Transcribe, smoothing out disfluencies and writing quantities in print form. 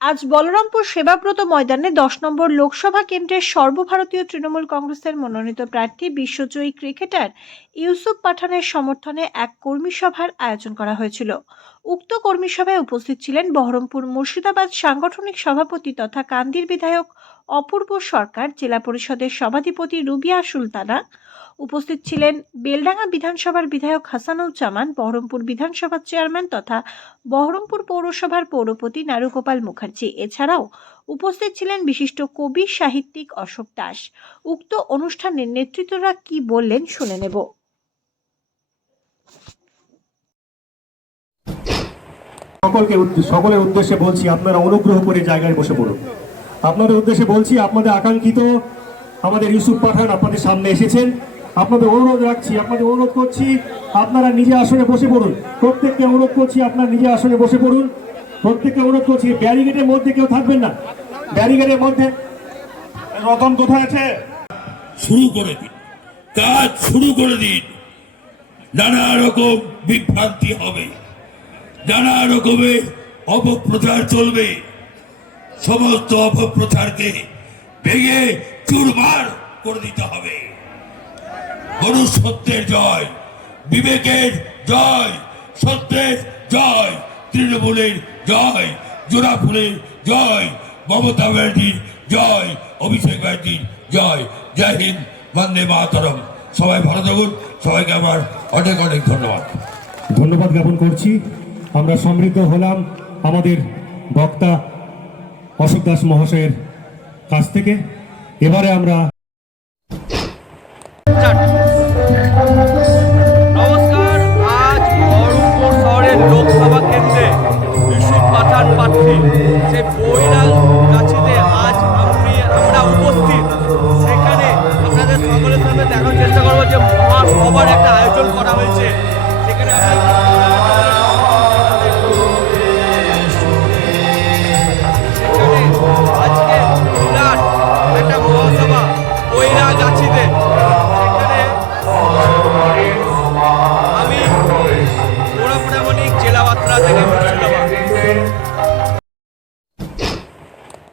আজ বলরামপুর সেবাব্রত ময়দানে 10 নম্বর লোকসভা কেন্দ্রের সর্বভারতীয় তৃণমূল কংগ্রেসের মনোনীত প্রার্থী বিশ্বজয়ী ক্রিকেটার ইউসুফ পাঠানের সমর্থনে এক কর্মী সভার আয়োজন করা হয়েছিল। উক্ত কর্মী সভায় উপস্থিত ছিলেন বহরমপুর মুর্শিদাবাদ সাংগঠনিক সভাপতি তথা কান্দির বিধায়ক অপূর্ব সরকার, জেলা পরিষদের সভাধিপতি রুবিয়া সুলতানা। উপস্থিত ছিলেন বেলডাঙ্গা বিধানসভার বিধায়ক হাসানুজ্জামান, বহরমপুর বিধানসভার চেয়ারম্যান তথা বহরমপুর পৌরসভার পৌরপতি নারুগোপাল মুখার্জি। এছাড়াও উপস্থিত ছিলেন বিশিষ্ট কবি সাহিত্যিক অশোক দাস। উক্ত অনুষ্ঠানের নেতৃত্বরা কি বললেন শুনে নেব। সকলের উদ্দেশ্যে বলছি, আপনারা অনুগ্রহ করে জায়গায় বসে পড়ুন। আপনাদের উদ্দেশ্যে বলছি, আপনাদের আকাঙ্ক্ষিত আমাদের ইউসুফ পাঠান আপনাদের সামনে এসেছেন। আপনাদের অনুরোধ রাখছি, আপনাদের অনুরোধ করছি, আপনারা নিজে আসনে বসে পড়ুন। প্রত্যেককে অনুরোধ করছি, আপনারা নিজে আসনে বসে পড়ুন। প্রত্যেককে অনুরোধ করছি, ব্যারিকেডের মধ্যে কেউ থাকবেন না। ব্যারিকেডের মধ্যে রতন কোথায় আছে? শুরু করে দিন, কাজ শুরু করে দিন। নানা রকম বিভ্রান্তি হবে, নানা রকমের অপপ্রচার চলবে। সমস্ত অপপ্রচারকে ভেঙে চুরমার করে দিতে হবে। মনুষ্যত্বের জয়, বিবেকের জয়, সত্যের জয়, তৃণমূলের জয়, জোড়া ফুলের জয়, মমতা ব্যানার্জির জয়, অভিষেক ব্যানার্জির জয়। জয় হিন্দ, বন্দে মাতরম। সবাই ভালো থাকুন। সবাইকে আমার অনেক অনেক ধন্যবাদ। ধন্যবাদ জ্ঞাপন করছি। আমরা সমৃদ্ধ হলাম আমাদের বক্তা অশোক দাস মহাশয়ের কাছ থেকে। এবারে আমরা নমস্কার। আজ বহরমপুর শহরের লোকসভা কেন্দ্রে ইউসুফ পাঠান প্রার্থী যে বৈরাল গাছিতে আজ আমরা উপস্থিত। সেখানে আপনাদের সকলের সামনে দেখার চেষ্টা করবো যে মহাসভার একটা আয়োজন করা হয়েছে। সেখানে